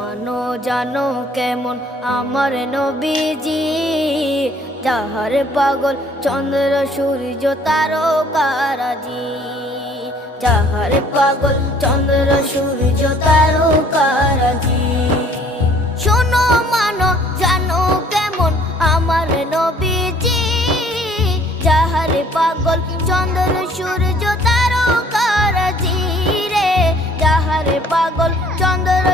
মানো জানো কেমন আমার নবীজি, যাহার পাগল চন্দ্র সূর্য তারকারাজি, যাহার পাগল চন্দ্র সূর্য তারকারাজি। শোনো মানো জানো কেমন আমার নবীজি, যাহার পাগল চন্দ্র সূর্য তারকারাজি রে, যাহার পাগল চন্দ্র